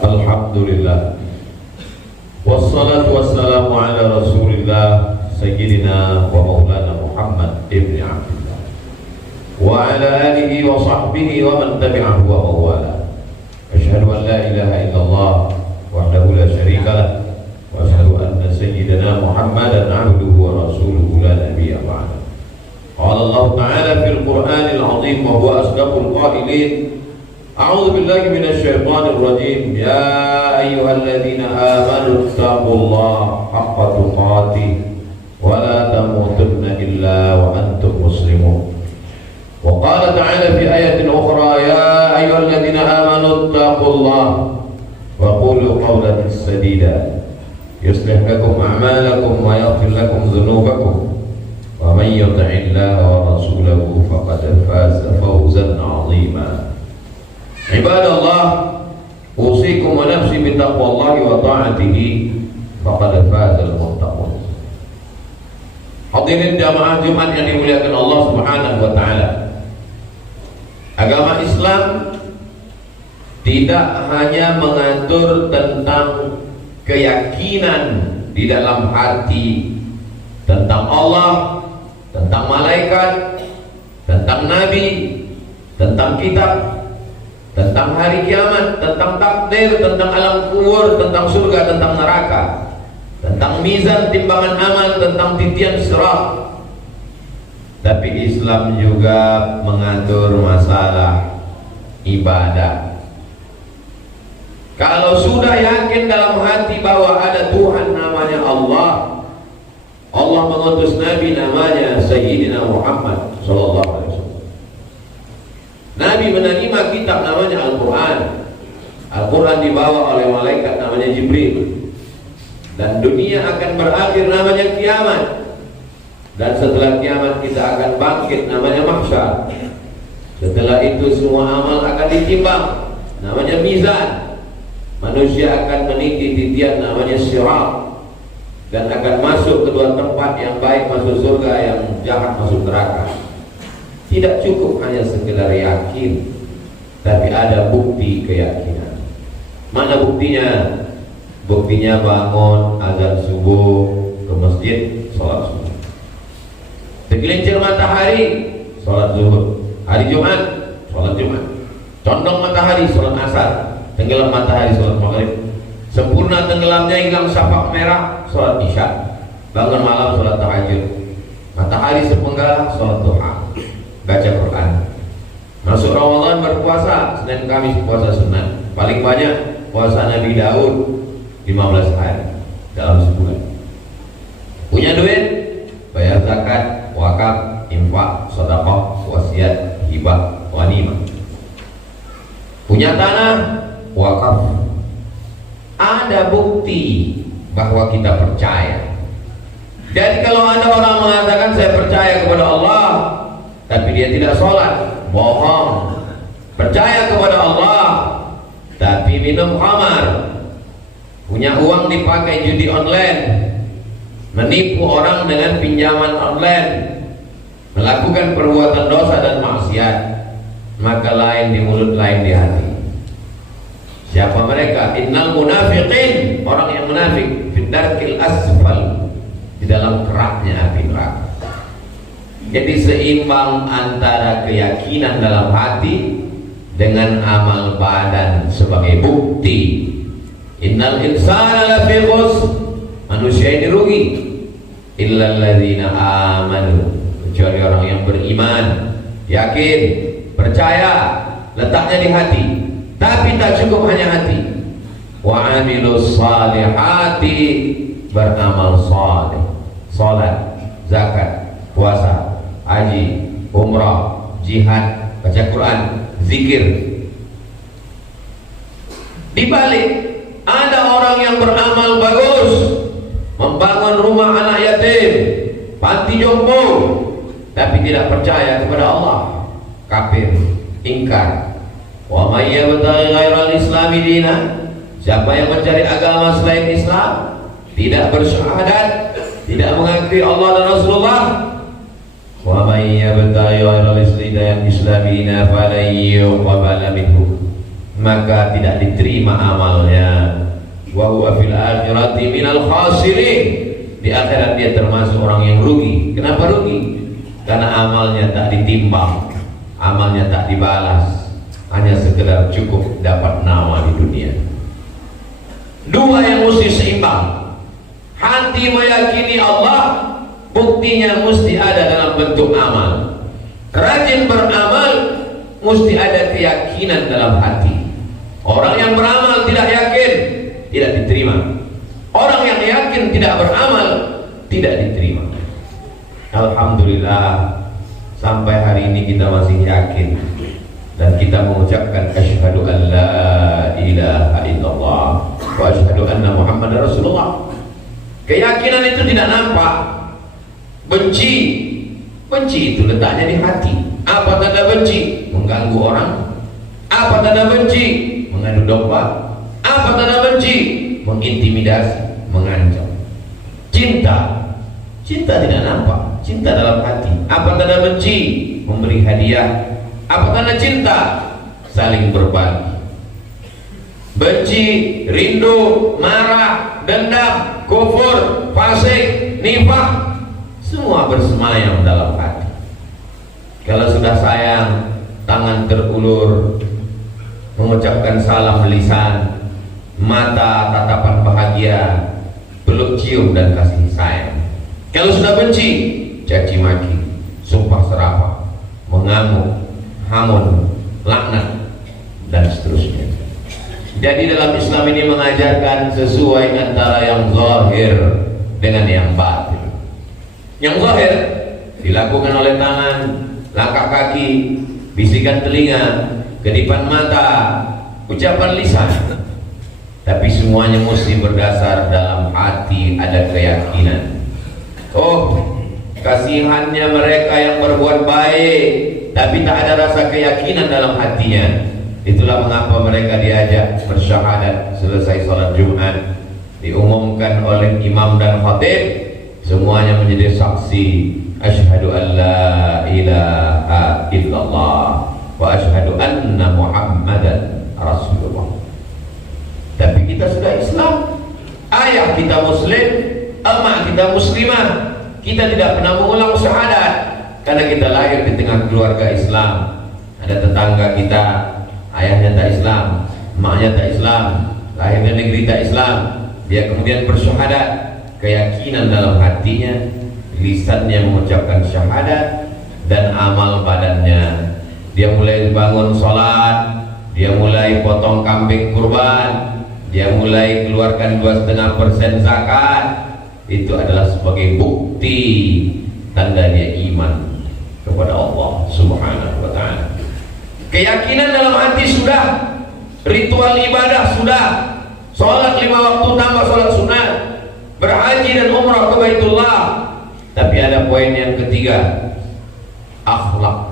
Alhamdulillah, wassalatu wassalamu ala rasulillah sayyidina wa maulana Muhammad ibn Abdullah wa ala alihi wa sahbihi wa man tabi'ahu wa mawala. Asyhadu an la ilaha illallah wahdahu la syarika lah wa asyhadu anna sayyidina Muhammadan abduhu wa rasuluhu la nabiyya ba'da. Qala Allah ta'ala fil Qur'anil 'azim wa huwa asdaqul qailin. A'udzu billahi minasy syaithanir rajim. Ya ayyuhalladzina amanu taqullaha haqqa tuqatih wa la tamutunna illa wa antum muslimun. Wa qala ta'ala fi ayatin ukhra, ya ayyuhalladzina amanu taqullaha wa qulu qawlan sadida yuslih lakum a'malakum wa yaghfir lakum dhunubakum wa man yuti'illaha wa rasulahu faqad faza fawzan 'azima. Ibadallah, usikum wa nafsi bittaqwallahi wa ta'atihi faqad fazal muttaqun. Hadirin jamaah Jumat yang dimuliakan Allah Subhanahu wa taala. Agama Islam tidak hanya mengatur tentang keyakinan di dalam hati tentang Allah, tentang malaikat, tentang nabi, tentang kitab, tentang hari kiamat, tentang takdir, tentang alam kubur, tentang surga, tentang neraka, tentang mizan timbangan amal, tentang titian sirat. Tapi Islam juga mengatur masalah ibadah. Kalau sudah yakin dalam hati bahwa ada Tuhan namanya Allah, Allah mengutus Nabi namanya Sayyidina Muhammad sallallahu alaihi wasallam. Nabi menerima kitab namanya Al-Quran. Al-Quran dibawa oleh malaikat namanya Jibril. Dan dunia akan berakhir namanya kiamat. Dan setelah kiamat kita akan bangkit namanya mahsyar. Setelah itu semua amal akan ditimbang, namanya mizan. Manusia akan meniti titian namanya sirat, dan akan masuk ke dua tempat, yang baik masuk surga, yang jahat masuk neraka. Tidak cukup hanya sekedar yakin, tapi ada bukti keyakinan. Mana buktinya? Buktinya bangun azan subuh, ke masjid, sholat subuh. Tergelincir matahari, sholat zuhur. Hari Jumat, sholat Jumat. Condong matahari, sholat asar. Tenggelam matahari, sholat maghrib. Sempurna tenggelamnya, hilang syafa merah, sholat isya. Bangun malam, sholat tahajud. Matahari sepenggal, sholat duha, baca Quran. Masuk Ramadan berpuasa, Senin Kamis puasa sunnah. Paling banyak puasa Nabi Daud 15 hari dalam sebulan. Punya duit, bayar zakat, wakaf, infak, sedekah, wasiat, hibah, ghanimah. Punya tanah, wakaf. Ada bukti bahwa kita percaya. Jadi kalau ada orang mengatakan saya percaya kepada Allah, tapi dia tidak sholat, bohong. Percaya kepada Allah, tapi minum khamar, punya uang dipakai judi online, menipu orang dengan pinjaman online, melakukan perbuatan dosa dan maksiat, maka lain di mulut, lain di hati. Siapa mereka? Innal munafiqin, orang yang munafik, fi darkil asfal, di dalam keraknya api neraka. Jadi seimbang antara keyakinan dalam hati dengan amal badan sebagai bukti. Innal insana lafi khusr, manusia ini rugi, illal ladzina amanu, kecuali orang yang beriman, yakin, percaya, letaknya di hati. Tapi tak cukup hanya hati. Wa amilus salihati, beramal saleh, salat, zakat, puasa, haji, umrah, jihad, baca Quran, zikir. Di balik ada orang yang beramal bagus, membangun rumah anak yatim, panti jompo, tapi tidak percaya kepada Allah, kafir, ingkar. Wa may yabtaghi ghairal islami dinan, siapa yang mencari agama selain Islam, tidak bersyahadat, tidak mengakui Allah dan Rasulullah, wa may yabtaghi ghairal islami dinan falan yuqbala minhu, maka tidak diterima amalnya. Wa huwa fil akhirati minal khasirin, di akhirat dia termasuk orang yang rugi. Kenapa rugi? Karena amalnya tak ditimbang, amalnya tak dibalas, hanya sekedar cukup dapat nama di dunia. Dua yang mesti seimbang. Hati meyakini Allah, buktinya mesti ada dalam bentuk amal. Rajin beramal, mesti ada keyakinan dalam hati. Orang yang beramal tidak yakin, tidak diterima. Orang yang yakin tidak beramal, tidak diterima. Alhamdulillah, sampai hari ini kita masih yakin, dan kita mengucapkan asyhadu an la ilaha illallah wa asyhadu anna Muhammadar Rasulullah. Keyakinan itu tidak nampak. Benci, benci itu letaknya di hati. Apa tanda benci? Mengganggu orang. Apa tanda benci? Mengadu domba. Apa tanda benci? Mengintimidasi, mengancam. Cinta, cinta tidak nampak, cinta dalam hati. Apa tanda benci? Memberi hadiah. Apa tanda cinta? Saling berbagi. Benci, rindu, marah, dendam, kufur, fasik, nifaq, semua bersemayam dalam hati. Kalau sudah sayang, tangan terulur, mengucapkan salam lisan, mata tatapan bahagia, peluk cium dan kasih sayang. Kalau sudah benci, caci maki, sumpah serapah, mengamuk, hamun, laknat, dan seterusnya. Jadi dalam Islam ini mengajarkan sesuai antara yang zahir dengan yang batin. Yang zahir dilakukan oleh tangan, langkah kaki, bisikan telinga, kedipan mata, ucapan lisan. Tapi semuanya mesti berdasar dalam hati, ada keyakinan. Oh, kasihannya mereka yang berbuat baik, tapi tak ada rasa keyakinan dalam hatinya. Itulah mengapa mereka diajak bersyahadat selesai sholat Jumat, diumumkan oleh imam dan khatib, semuanya menjadi saksi, asyhadu an la ilaha illallah wa asyhadu anna Muhammadan Rasulullah. Tapi kita sudah Islam, ayah kita Muslim, emak kita Muslimah, kita tidak pernah mengulang syahadat karena kita lahir di tengah keluarga Islam. Ada tetangga kita, ayahnya tak Islam, emaknya tak Islam, lahir di negeri tak Islam, dia kemudian bersyahadat, keyakinan dalam hatinya, lisannya mengucapkan syahadat, dan amal badannya, dia mulai bangun sholat, dia mulai potong kambing kurban, dia mulai keluarkan 2,5% zakat. Itu adalah sebagai bukti tanda dia iman kepada Allah Subhanahu wa ta'ala. Keyakinan dalam hati sudah, ritual ibadah sudah, sholat 5 waktu tambah sholat sunat, berhaji dan umrah ke Baitullah. Tapi ada poin yang ketiga, akhlak.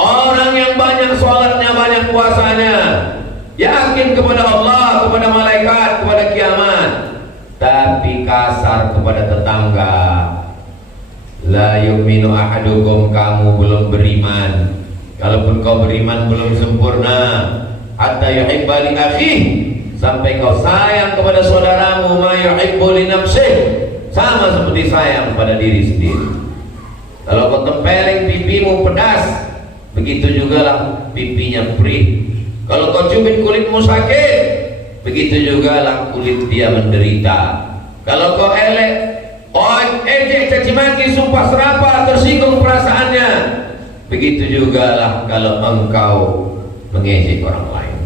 Orang yang banyak sholatnya, banyak puasanya, yakin kepada Allah, kepada malaikat, kepada kiamat, tapi kasar kepada tetangga. La yu'minu ahadukum, kamu belum beriman. Kalaupun kau beriman belum sempurna. Hatta yuhibba li akhih, sampai kau sayang kepada saudaramu ma yuhibbu li nafsih, sama seperti sayang pada diri sendiri. Kalau kau tempeleng pipimu pedas, begitu juga lah pipinya perih. Kalau kau cubit kulitmu sakit, begitu juga lah kulit dia menderita. Kalau kau elek, ejek, caci maki, sumpah serapah, tersinggung perasaannya, begitu juga lah kalau engkau mengejek orang lain.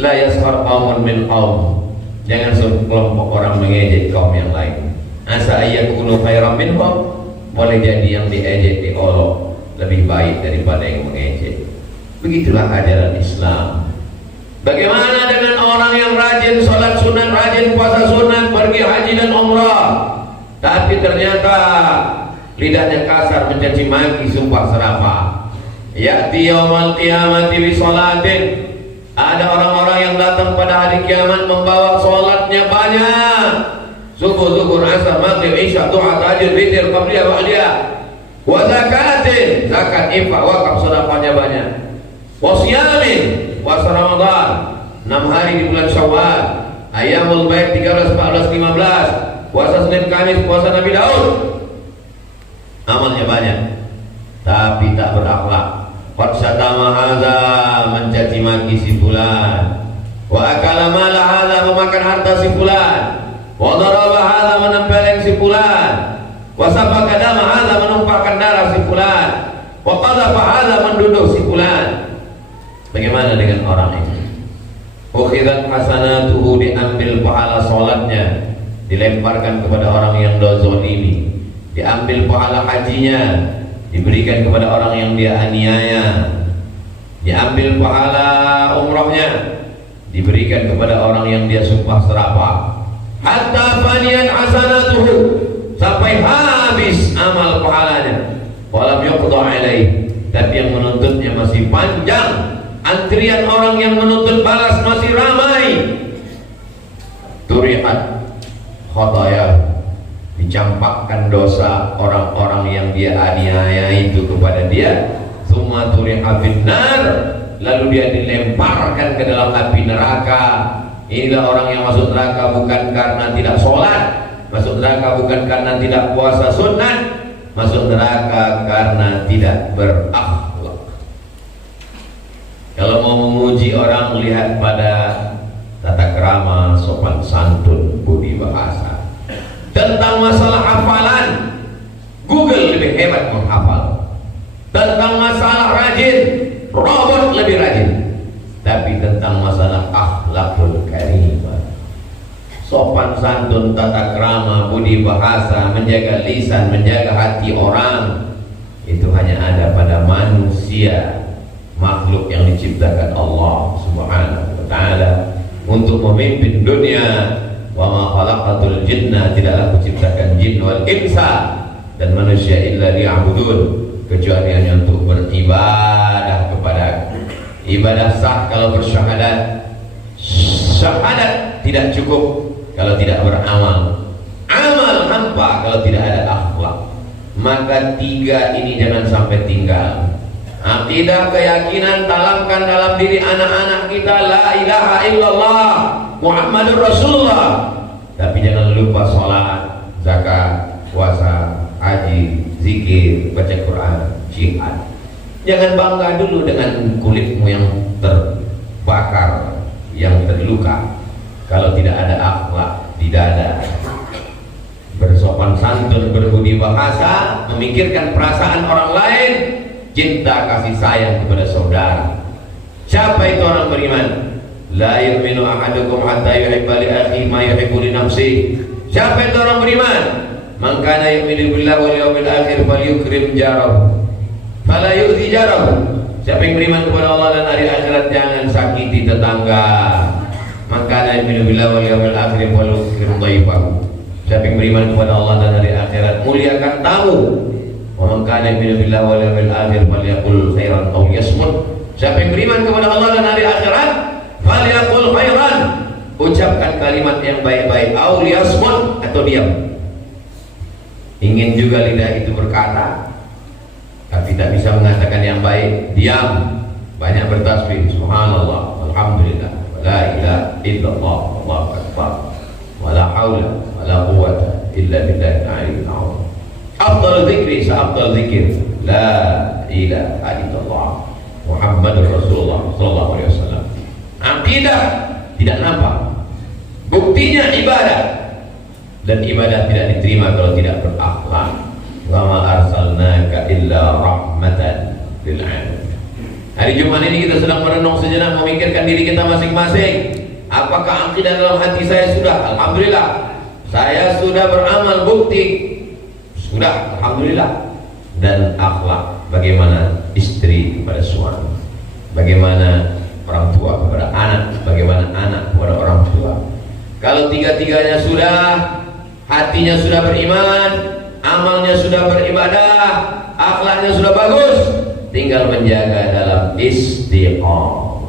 La yaskhar qaumun min qaum, jangan sekelompok orang mengejek kaum yang lain. Asa ayyakunu khairan minhum, boleh jadi yang diejek, diolok lebih baik daripada yang mengejek. Begitulah ajaran Islam. Bagaimana dengan orang yang rajin sholat sunat, rajin puasa sunat, pergi haji dan umrah, tapi ternyata lidahnya kasar, mencaci maki, sumpah serapah. Ya'ti yaumal qiyamati bi sholatin, ada orang-orang yang datang pada hari kiamat membawa sholatnya banyak, subuh, zuhur, asar, maghrib, isya, duha, tahajud, witir, qabliyah, ba'diyah, wa zakatin, zakat, infak, wakaf, sedekahnya banyak, wa siyamin, puasa Ramadan 6 hari di bulan Syawal, Ayyamul Baid 13, 14, 15, puasa Senin Kamis, puasa Nabi Daud. Amalnya banyak tapi tak berakhlak. Qad syatama hadza, mencaci maki si fulan, wa akala mala hadza, memakan harta si fulan, wa daraba hadza, menempeleng si fulan, wa safaka dama hadza, menumpahkan darah si fulan, wa qadhafa hadza, menduduk si fulan. Bagaimana dengan orang ini? Ukhidat hasanatuhu, diambil pahala sholatnya, dilemparkan kepada orang yang dozolimi. Diambil pahala hajinya, diberikan kepada orang yang dia aniaya. Diambil pahala umrahnya, diberikan kepada orang yang dia sumpah serapah. Hatta faniyan hasanatuhu, sampai habis amal pahalanya. Walam yuqda alaih, tapi yang menuntutnya masih panjang. Antrian orang yang menuntut balas masih ramai. Turihat khataya, dicampakkan dosa orang-orang yang dia aniaya itu kepada dia. Tsumma turiha finnar, lalu dia dilemparkan ke dalam api neraka. Inilah orang yang masuk neraka bukan karena tidak sholat, masuk neraka bukan karena tidak puasa sunat, masuk neraka karena tidak berakhlak. Kalau mau menguji orang, lihat pada tata krama, sopan santun, budi bahasa. Tentang masalah hafalan, Google lebih hebat menghafal. Tentang masalah rajin, robot lebih rajin. Tapi tentang masalah akhlakul karimah, sopan santun, tata krama, budi bahasa, menjaga lisan, menjaga hati orang, itu hanya ada pada manusia, makhluk yang diciptakan Allah Subhanahu wa ta'ala untuk memimpin dunia. Wa ma khalaqatul jinna, tidaklah kuciptakan jin wal insa dan manusia illa liya'budun, kecuali hanya untuk beribadah kepada-Ku. Ibadah sah kalau bersyahadat, syahadat tidak cukup kalau tidak beramal, amal hampa kalau tidak ada akhlak. Maka tiga ini jangan sampai tinggal. Akidah, keyakinan tanamkan dalam diri anak-anak kita, la ilaha illallah Muhammadur Rasulullah. Tapi jangan lupa sholat, zakat, puasa, haji, zikir, baca Quran, jihad. Jangan bangga dulu dengan kulitmu yang terbakar, yang terluka, kalau tidak ada akhlak di dada. Bersopan santun, berbudi bahasa, memikirkan perasaan orang lain, cinta kasih sayang kepada saudara. Siapa itu orang beriman? La yu'minu ahadukum hatta yuhibba li akhihi ma yuhibbu li nafsihi. Siapa itu orang beriman? Man kana yu'minu billahi wal yawmil akhir falyukrim jarahu fala yu'zi jarahu. Siapa yang beriman kepada Allah dan hari akhirat, jangan sakiti tetangga. Man kana yu'minu billahi wal yawmil akhir falyukrim dhaifahu. Siapa yang beriman kepada Allah dan hari akhirat, muliakan tamu. Wa man kana yu'minu billahi wal yawmil akhir falyaqul khairan aw yasmut. Siapa yang beriman kepada Allah dan hari akhirat, falyaqul khairan, ucapkan kalimat yang baik-baik, aw yasmut, atau diam. Ingin juga lidah itu berkata tapi tak bisa mengatakan yang baik, diam. Banyak bertasbih, subhanallah, alhamdulillah, la ilaha illallah, Allahu akbar, wala haula wala quwwata illa billahil aliyyil azim. Afdal zikri sa-afdal zikir la ilaha illallah Muhammadur Rasulullah sallallahu alaihi wasallam. Akidah tidak nampak, buktinya ibadah, dan ibadah tidak diterima kalau tidak berakhlak. Wa ma arsalnaka illa rahmatan lil alamin. Hari Jumat ini kita sedang merenung sejenak, memikirkan diri kita masing-masing. Apakah akidah dalam hati saya sudah? Alhamdulillah, saya sudah beramal, bukti sudah, alhamdulillah. Dan akhlak, bagaimana istri kepada suami, bagaimana orang tua kepada anak, bagaimana anak kepada orang tua. Kalau tiga-tiganya sudah, hatinya sudah beriman, amalnya sudah beribadah, akhlaknya sudah bagus, tinggal menjaga dalam istiqomah.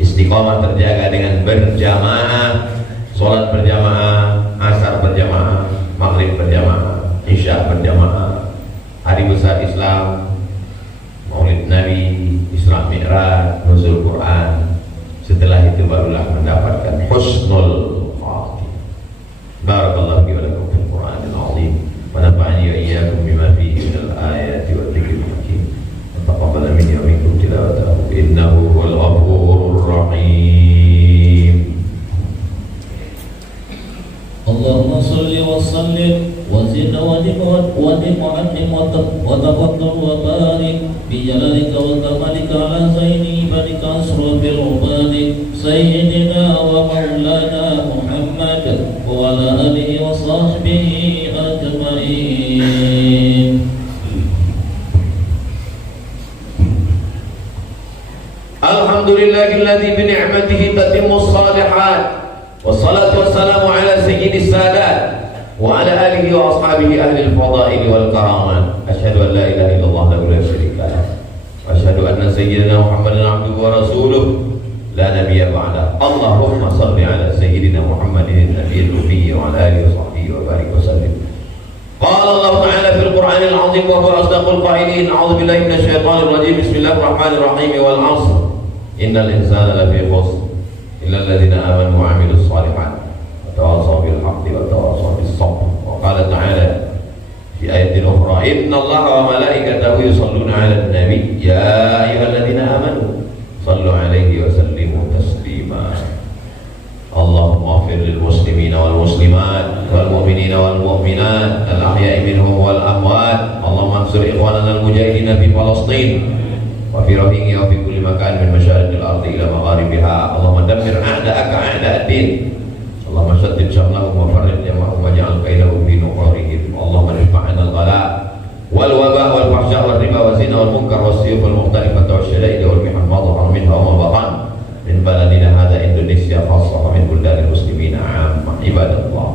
Istiqomah terjaga dengan berjamaah, sholat berjamaah, asar berjamaah, maghrib berjamaah, isya berjamaah, hari besar Islam, Maulid Nabi, Isra Mi'raj, nuzul Quran. Setelah itu barulah mendapatkan husnul khatimah. Barakallahu fi wa lakum fil Qur'anil azim wa nafa'ani wa iyyakum bima fihi minal ayati wa dzikril hakim. Taqabbal minni wa minkum tilawatahu innahu huwal ghafurur rahim. Allahumma salli wa sallim wa zid wa dim wa taqaddam wa barik bi jalalika wa kamalika ala zaini ibadika asrafil ubadik sayyidina wa maulana Muhammad wa ala alihi wa sahbihi ajma'in. Alhamdulillahilladzi bi ni'matihi tatimmus shalihat. Wassalatu wassalamu ala sayyidis sadat wa ala alihi wa ashabihi ahli al-fadaili wal karamat. Asyhadu an la ilaha illallah la syarika lah wa asyhadu anna sayyidina Muhammadan abduhu wa rasuluh la nabiyya ba'da. Allahumma shalli ala sayyidina Muhammadin nabiyil ummi wa ala alihi wa sahbihi wa barik wa sallim. Qala Allah ta'ala fil Qur'anil 'azim wa huwa asdaqul qa'ilin. A'udzu billahi minasy syaithanir rajim. Bismillahir rahmanir rahim. Wal 'ashr innal insana lafi khusr illa alladziina aamanu wa 'amilus shalihat wa tawassaw bil haqqi wa tawassaw bis sabr. Wa qala ta'ala fi ayatin ukhra innallaha wa malaikatahu yusholluna 'alan nabi ya ayyuhalladziina aamanu shallu 'alaihi wa sallimu taslima. Allahumma ighfir lil muslimina wal muslimat wal mu'minina wal mu'minat al ahya'i minhum wal amwat. Allahumma ansur ikhwanana al mujahidin fi Palestin wa fi rafiqi wa fi kulli makan min masyariqil ardi ila magharibiha. Allahumma dammir a'da'aka a'da'ad-din. Allahumma shaddid shamlahum wa farrij jam'ahum waj'al kaidahum fi nuhurihim. Allahumma rifa'na al-ghala wal wabah wal fahsya wal riba wal zina wal munkar was siyuf wal mukhtalifat wal syada'id wal mihan ma dhahara minha wa ma batan min baladina hadha Indonesia khassah wa min buldanil muslimina 'amma. Ibadallah,